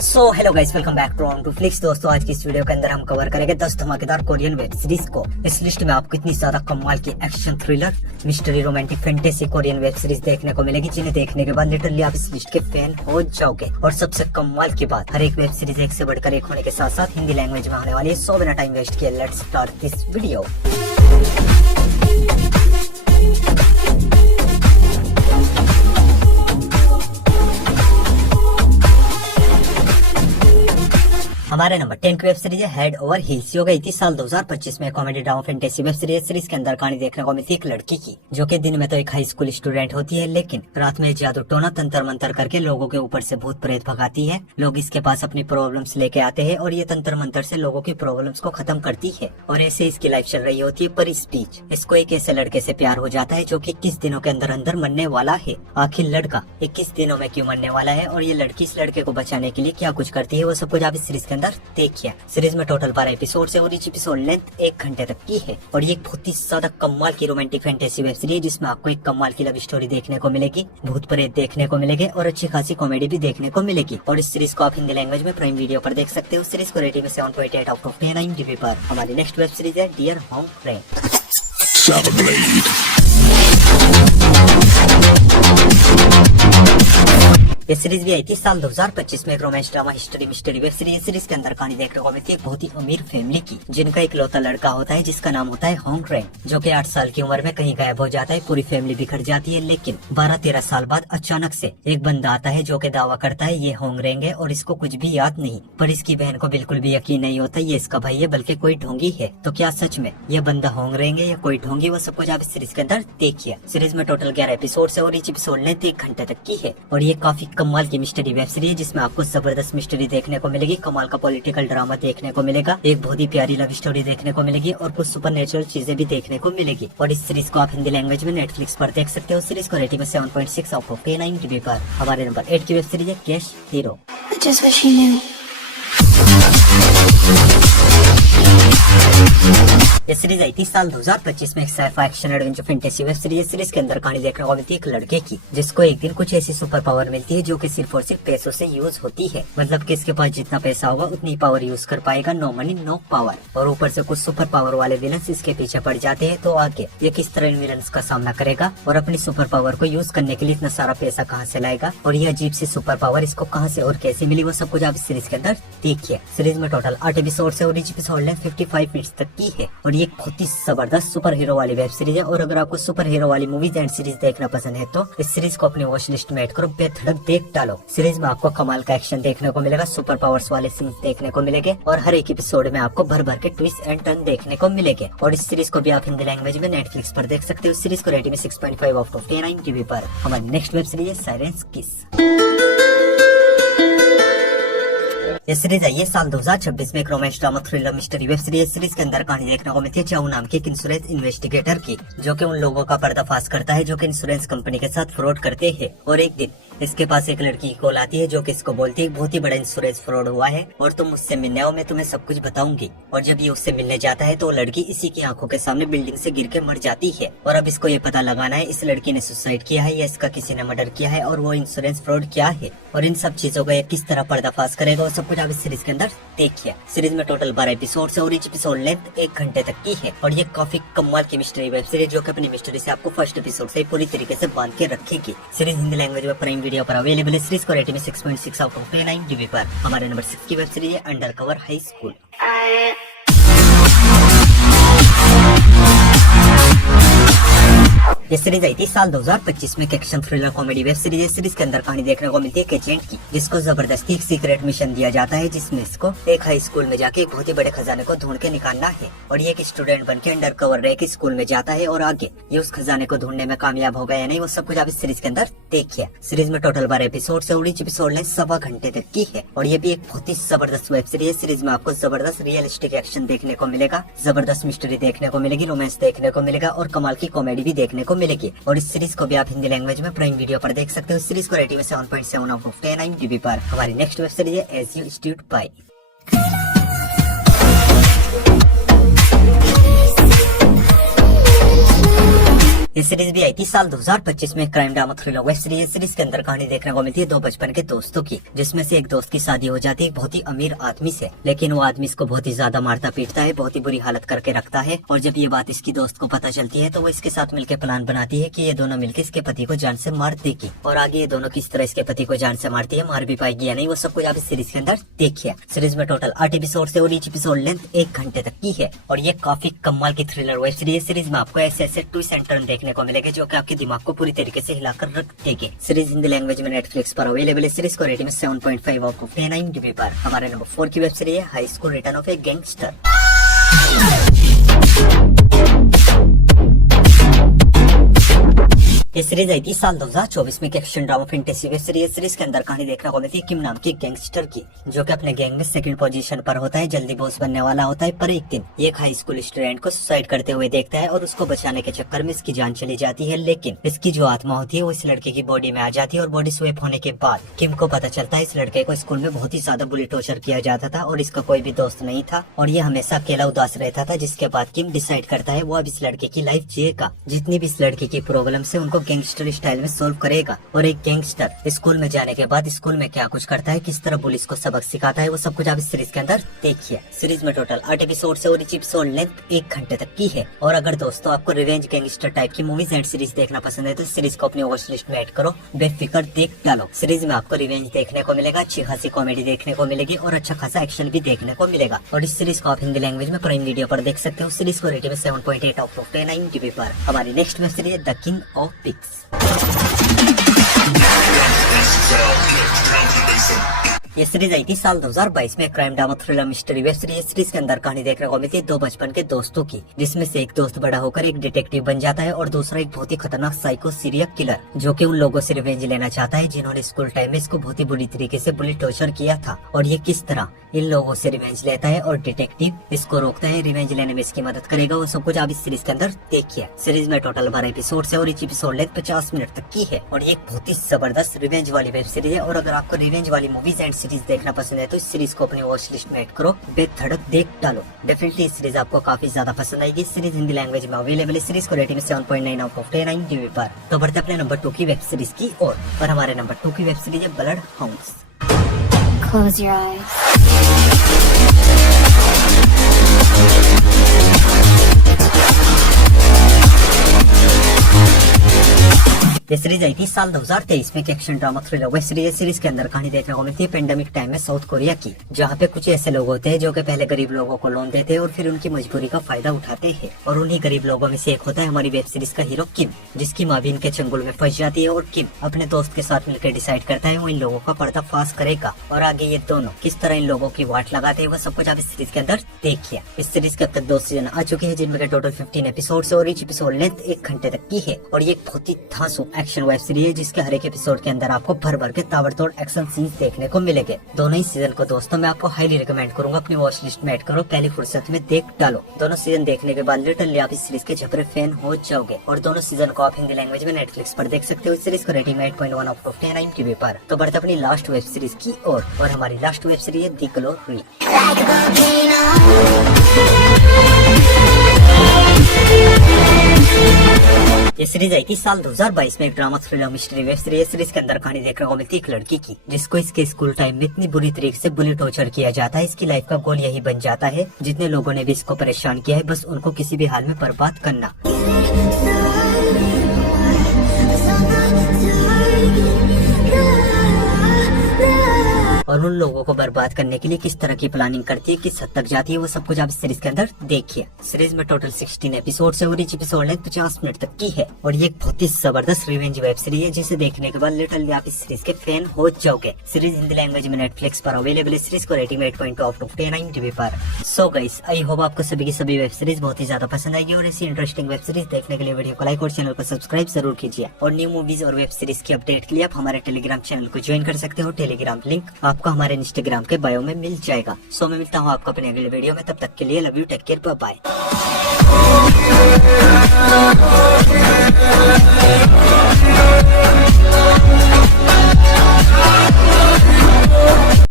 So hello guys, welcome back to on to flicks. दोस्तों, आज की इस वीडियो के अंदर हम कवर करेंगे 10 धमाकेदार कोरियन वेब सीरीज को। इस लिस्ट में आपको इतनी ज्यादा कमाल की action, thriller, mystery, romantic, fantasy Korean web series देखने को मिलेगी, जिन्हें देखने के बाद लिटरली आप इस लिस्ट के फैन हो जाओगे। और सबसे कमाल की बात, हर एक वेब सीरीज एक से बढ़कर एक होने के साथ साथ हिंदी लैंग्वेज में होने वाली है। सो बिना टाइम वेस्ट किए लेट्स स्टार्ट दिस वीडियो। हमारे नंबर 10 की वेब सीरीज है हेड ओवर हील्स। जो गई थी साल 2025 में comedy drama fantasy web series के अंदर कहानी देखने को मिलती है एक लड़की की, जो कि दिन में तो एक हाई स्कूल स्टूडेंट होती है, लेकिन रात में जादू टोना तंत्र मंत्र करके लोगों के ऊपर से भूत प्रेत भगाती है। लोग इसके पास अपनी प्रॉब्लम्स लेके आते हैं और ये तंत्र मंत्र से लोगों की प्रॉब्लम्स को खत्म करती है। और ऐसे इसकी लाइफ चल रही होती है। पर इस बीच इसको एक ऐसे लड़के से प्यार हो जाता है जो कि 21 दिनों के अंदर अंदर मरने वाला है। आखिर लड़का 21 दिनों में क्यों मरने वाला है और ये लड़की इस लड़के को बचाने के लिए क्या कुछ करती है, वो सब कुछ आप इस सीरीज के अंदर देखिए। सीरीज में टोटल 12 एपिसोड है और each एपिसोड लेंथ 1 घंटे तक की है। और ये बहुत ही ज्यादा कमाल की रोमांटिक फैंटेसी वेब सीरीज है, जिसमें आपको एक कमाल की लव स्टोरी देखने को मिलेगी, भूत प्रेत देखने को मिलेंगे और अच्छी खासी कॉमेडी भी देखने को मिलेगी। और इस सीरीज को आप हिंदी लैंग्वेज में प्राइम वीडियो पर देख सकते हो। सीरीज को रेटिंग 7.8 आउट ऑफ 10 IMDb पर। हमारी नेक्स्ट वेब सीरीज है डियर होम फ्रेंड। ये सीरीज भी आई थी साल 2025 में। एक romance drama history mystery web series के अंदर कहानी देखने को मिलती है एक बहुत ही अमीर फैमिली की, जिनका एक लौता लड़का होता है जिसका नाम होता है होंग रेंग, जो कि 8 साल की उम्र में कहीं गायब हो जाता है। पूरी फैमिली बिखर जाती है, लेकिन 12-13 साल बाद अचानक से एक बंदा आता है जो कि दावा करता है ये होंग रेंग है और इसको कुछ भी याद नहीं। पर इसकी बहन को बिल्कुल भी यकीन नहीं होता ये इसका भाई है, बल्कि कोई ढोंगी है। तो क्या सच में ये बंदा होंग रेंग है या कोई ढोंगी, वो सब कुछ आप इस सीरीज के अंदर देखिए। सीरीज में टोटल 11 एपिसोड है और each एपिसोड लेंथ 1 घंटे तक की है। और ये काफी कमाल की मिस्ट्री वेब सीरीज, जिसमें आपको जबरदस्त मिस्ट्री देखने को मिलेगी, कमाल का पॉलिटिकल ड्रामा देखने को मिलेगा, एक बहुत ही प्यारी लव स्टोरी देखने को मिलेगी और कुछ सुपरनेचुरल चीजें भी देखने को मिलेगी। और इस सीरीज को आप हिंदी लैंग्वेज में नेटफ्लिक्स पर देख सकते हो। सीरीज को रेटिंग 7.6 आउट ऑफ 10 IMDb पर। हमारे नंबर 8 की वेब सीरीज है कैश हीरो। ये सीरीज आई थी साल 2025 में। एक sci fi action adventure fantasy web series के अंदर कहानी देखने को मिलती है एक लड़के की, जिसको एक दिन कुछ ऐसी सुपर पावर मिलती है जो कि सिर्फ और सिर्फ पैसों से यूज होती है। मतलब कि इसके पास जितना पैसा होगा उतनी पावर यूज कर पाएगा, नो मनी नो पावर। और ऊपर से कुछ सुपर पावर वाले विलन्स इसके पीछे पड़ जाते हैं। तो आगे ये किस तरह इन विलन्स का सामना करेगा और अपनी सुपर पावर को यूज करने के लिए इतना सारा पैसा कहाँ से लाएगा, और ये अजीब सी सुपर पावर इसको कहाँ से और कैसे मिली, वो सब कुछ आप इस सीरीज के अंदर देखिए। सीरीज में टोटल 8 एपिसोड है और each एपिसोड लेंथ 55 मिनट्स तक की है। और ये बहुत ही जबरदस्त सुपर हीरो वाली वेब सीरीज है। और अगर आपको सुपर हीरो वाली मूवीज एंड सीरीज देखना पसंद है तो इस सीरीज को अपनी वॉच लिस्ट में ऐड करो, बेधड़क देख डालो। सीरीज में आपको कमाल का एक्शन देखने को मिलेगा, सुपर पावर्स वाले सीन्स देखने को मिलेंगे और हर एक एपिसोड में आपको भर भर के ट्विस्ट एंड टर्न देखने को मिलेंगे। और इस सीरीज को भी आप हिंदी लैंग्वेज में नेटफ्लिक्स पर देख सकते हो। सीरीज को रेटिंग 6.5 आउट ऑफ 10 IMDb पर। हमारी नेक्स्ट वेब सीरीज है साइरेंस किस। ये सीरीज आई है साल 2026 में। एक romance drama thriller mystery web series के अंदर कहानी देखने को मिलती है चाऊ नाम के एक इंश्योरेंस इन्वेस्टिगेटर की, जो कि उन लोगों का पर्दाफाश करता है जो कि इंश्योरेंस कंपनी के साथ फ्रॉड करते हैं। और एक दिन इसके पास एक लड़की की कॉल आती है जो कि इसको बोलती है बहुत ही बड़ा इंश्योरेंस फ्रॉड हुआ है और तुम मुझसे मिलने आओ, मैं तुम्हें सब कुछ बताऊंगी। और जब ये उससे मिलने जाता है तो वो लड़की इसी की आंखों के सामने बिल्डिंग से गिर के मर जाती है। और अब इसको ये पता लगाना है इस लड़की ने सुसाइड किया है या इसका किसी ने मर्डर किया है, और वो इंश्योरेंस फ्रॉड क्या है और इन सब चीजों का किस तरह पर्दाफाश करेगा, वो सब कुछ आप इस सीरीज के अंदर देखिए। सीरीज में टोटल 12 एपिसोड है और each एपिसोड लेंथ 1 घंटे तक की है। और ये काफी कमाल की मिस्ट्री वेब सीरीज, जो कि अपनी मिस्ट्री से आपको फर्स्ट एपिसोड से पूरी तरीके से बांध के रखेगी। सीरीज हिंदी लैंग्वेज में प्राइम वीडियो पर अवेलेबल है। सीरीज को रेटिंग 6.6 आउट ऑफ 10 IMDb पर। हमारे नंबर 6 की वेब सीरीज है अंडर कवर हाई स्कूल। ये सीरीज आई थी साल 2025 में। एक action thriller comedy web series के अंदर कहानी देखने को मिलती है एक एजेंट की, जिसको जबरदस्ती एक सीक्रेट मिशन दिया जाता है, जिसमें इसको एक हाई स्कूल में जाके एक बहुत ही बड़े खजाने को ढूंढ के निकालना है। और ये एक स्टूडेंट बन के अंडर कवर रह के स्कूल में जाता है और आगे ये उस खजाने को ढूंढने में कामयाब होगा या नहीं, वो सब कुछ आप इस सीरीज के अंदर देखिए। सीरीज में टोटल 12 एपिसोड है और each एपिसोड लेंथ 1.25 घंटे तक की है। और ये भी एक बहुत ही जबरदस्त वेब सीरीज है। सीरीज में आपको जबरदस्त रियलिस्टिक एक्शन देखने को मिलेगा, जबरदस्त मिस्ट्री देखने को मिलेगी, रोमांस देखने को मिलेगा और कमाल की कॉमेडी भी देखने को मिलेगी। और इस सीरीज को भी आप हिंदी लैंग्वेज में प्राइम वीडियो पर देख सकते हो। सीरीज को रेटिंग 7.7 आउट ऑफ 10 IMDb पर। हमारी नेक्स्ट वेब सीरीज है एज यू स्टूड बाय। ये सीरीज भी आई थी साल 2025 में। Crime drama thriller web series के अंदर कहानी देखने को मिलती है दो बचपन के दोस्तों की, जिसमें से एक दोस्त की शादी हो जाती है एक बहुत ही अमीर आदमी से, लेकिन वो आदमी इसको बहुत ही ज्यादा मारता पीटता है, बहुत ही बुरी हालत करके रखता है। और जब ये बात इसकी दोस्त को पता चलती है तो वो इसके साथ मिलकर प्लान बनाती है कि ये दोनों मिलकर इसके पति को जान से मार देगी। और आगे ये दोनों किस तरह इसके पति को जान से मारती है, मार भी पाएगी या नहीं, वो सब कुछ आप इस सीरीज के अंदर देखिए। सीरीज में टोटल 8 एपिसोड है और ईच एपिसोड लेंथ 1 घंटे तक की है। और ये काफी कमाल की थ्रिलर वेब सीरीज में आपको ऐसे ट्विस्ट एंड टर्न देखने को मिलेगा जो कि आपके दिमाग को पूरी तरीके से हिलाकर रख देंगे। सीरीज हिंदी लैंग्वेज में नेटफ्लिक्स पर अवेलेबल है। सीरीज को रेटिंग 7.5 आउट ऑफ 10 IMDb पर। हमारे नंबर 4 की वेब सीरीज है high school return of A gangster. ये सीरीज आई थी साल 2024 में। Action drama fantasy web series के अंदर कहानी देखने को मिलती है किम नाम की गैंगस्टर की, जो कि अपने गैंग में सेकंड पोजीशन पर होता है, जल्दी बॉस बनने वाला होता है। पर एक दिन एक हाई स्कूल स्टूडेंट को सुसाइड करते हुए देखता है और उसको बचाने के चक्कर में इसकी जान चली जाती है। लेकिन इसकी जो आत्मा होती है वो इस लड़के की बॉडी में आ जाती है और बॉडी स्वेप होने के बाद किम को पता चलता है इस लड़के को स्कूल में बहुत ही ज्यादा बुली टॉर्चर किया जाता था और इसका कोई भी दोस्त नहीं था और ये हमेशा अकेला उदास रहता था। जिसके बाद किम डिसाइड करता है वो अब इस लड़के की लाइफ जिएगा, जितनी भी इस लड़के की प्रॉब्लम है उनको गैंगस्टर स्टाइल में सोल्व करेगा। और एक गैंगस्टर स्कूल में जाने के बाद स्कूल में क्या कुछ करता है, किस तरह पुलिस को सबक सिखाता है, वो सब कुछ आप इस सीरीज के अंदर देखिए। सीरीज में टोटल 8 एपिसोड है और एपिसोड लेंथ 1 घंटे तक की है। और अगर दोस्तों आपको रिवेंज गैंगस्टर टाइप की मूवीज एंड सीरीज देखना पसंद है तो सीरीज को अपनी वॉच लिस्ट में ऐड करो, बेफिक्र देख डालो। सीरीज में आपको रिवेंज देखने को मिलेगा, अच्छी खासी कॉमेडी देखने को मिलेगी और अच्छा खासा एक्शन भी देखने को मिलेगा। और इस सीरीज को आप हिंदी लैंग्वेज में प्राइम वीडियो पर देख सकते हो। सीरीज को रेटिंग 7.8 आउट ऑफ 10 IMDb पर। हमारी नेक्स्ट वेब सीरीज है द किंग ऑफ पिग्स। ये सीरीज आई थी साल 2022 में। Crime drama thriller mystery web series के अंदर कहानी देखने को मिलती है दो बचपन के दोस्तों की, जिसमें से एक दोस्त बड़ा होकर एक डिटेक्टिव बन जाता है और दूसरा एक बहुत ही खतरनाक साइको सीरियल किलर, जो कि उन लोगों से रिवेंज लेना चाहता है जिन्होंने स्कूल टाइम में इसको बहुत ही बुरी तरीके से बुली टॉर्चर किया था। और ये किस तरह इन लोगों से रिवेंज लेता है और डिटेक्टिव इसको रोकता है, रिवेंज लेने में इसकी मदद करेगा, वो सब कुछ आप इस सीरीज के अंदर देखिए। सीरीज में टोटल 12 एपिसोड है और each एपिसोड लेंथ 50 मिनट तक की है। और ये एक बहुत ही जबरदस्त रिवेंज वाली वेब सीरीज है। और अगर आपको रिवेंज वाली मूवीज एंड सीरीज देखना पसंद है तो इस सीरीज को अपनी वॉच लिस्ट में ऐड करो, बेधड़क देख डालो। डेफिनेटली इस सीरीज आपको काफी ज्यादा पसंद आएगी। सीरीज हिंदी लैंग्वेज में अवेलेबल है। सीरीज को रेटिंग 7.9 आउट ऑफ 10 IMDb पर। तो बढ़ते अपने नंबर 2 की वेब सीरीज की ओर। और हमारे नंबर 2 की वेब सीरीज है blood hounds. Close your eyes. ये सीरीज आई थी साल 2023 में। Action drama thriller web series के अंदर कहानी देखने को मिलती है पेंडेमिक टाइम में साउथ कोरिया की, जहाँ पे कुछ ऐसे लोग होते हैं जो कि पहले गरीब लोगों को लोन देते हैं और फिर उनकी मजबूरी का फायदा उठाते हैं। और उन्हीं गरीब लोगों में से एक होता है हमारी वेब सीरीज का हीरो किम, जिसकी माँ भी इनके चंगुल में फंस जाती है। और किम अपने दोस्त के साथ मिलकर डिसाइड करता है वो इन लोगों का पर्दाफाश करेगा। और आगे ये दोनों किस तरह इन लोगों की वाट लगाते हैं वो सब कुछ आप इस सीरीज के अंदर देखिए। इस सीरीज के अब तक 2 सीजन आ चुके हैं, जिनमें टोटल 15 एपिसोड है और each एपिसोड लेंथ 1 घंटे तक की है। और ये बहुत ही धांसू एक्शन वेब सीरीज है, जिसके हर एक एपिसोड के अंदर आपको भर भर के ताबड़तोड़ एक्शन सीन्स देखने को मिलेंगे। दोनों ही सीजन को दोस्तों मैं आपको हाईली रिकमेंड करूंगा, अपनी वॉच लिस्ट में ऐड करो, पहली फुर्सत में देख डालो। दोनों सीजन देखने के बाद लिटरली आप इस सीरीज के झपरे फैन हो जाओगे। और दोनों सीजन को आप हिंदी लैंग्वेज में नेटफ्लिक्स पर देख सकते हो। इस सीरीज को रेटिंग 8.1 आउट ऑफ 10 IMDb पर। तो बढ़ते अपनी लास्ट वेब सीरीज की ओर। और हमारी लास्ट वेब सीरीज है द ग्लोरी। ये सीरीज आई थी साल 2022 में। एक drama thriller mystery web series के अंदर कहानी देखने को मिलती है एक लड़की की, जिसको इसके स्कूल टाइम में इतनी बुरी तरीके से बुली टॉर्चर किया जाता है, इसकी लाइफ का गोल यही बन जाता है, जितने लोगों ने भी इसको परेशान किया है बस उनको किसी भी हाल में बर्बाद करना। और उन लोगों को बर्बाद करने के लिए किस तरह की प्लानिंग करती है, किस हद तक जाती है, वो सब कुछ आप इस सीरीज के अंदर देखिए। सीरीज में टोटल 16 एपिसोड है और each एपिसोड लेंथ 50 मिनट तक की है। और ये एक बहुत ही जबरदस्त रिवेंज वेब सीरीज है, जिसे देखने के बाद लिटरली आप इस सीरीज के फैन हो जाओगे। सीरीज हिंदी लैंग्वेज में नेटफ्लिक्स पर अवेलेबल है। सीरीज को रेटिंग 8.2 आउट ऑफ 10 IMDb पर। सो गाइस, आई होप आपको सभी की सभी वेब सीरीज बहुत ही ज्यादा पसंद आएगी। और ऐसी इंटरेस्टिंग वेब सीरीज देखने के लिए वीडियो को लाइक और चैनल को सब्सक्राइब जरूर कीजिए। और न्यू मूवीज और वेब सीरीज की अपडेट के लिए आप हमारे टेलीग्राम चैनल को ज्वाइन कर सकते हो। टेलीग्राम लिंक आपको हमारे इंस्टाग्राम के बायो में मिल जाएगा। सो मैं मिलता हूँ आपको अपने अगले वीडियो में, तब तक के लिए love you, take care, bye bye.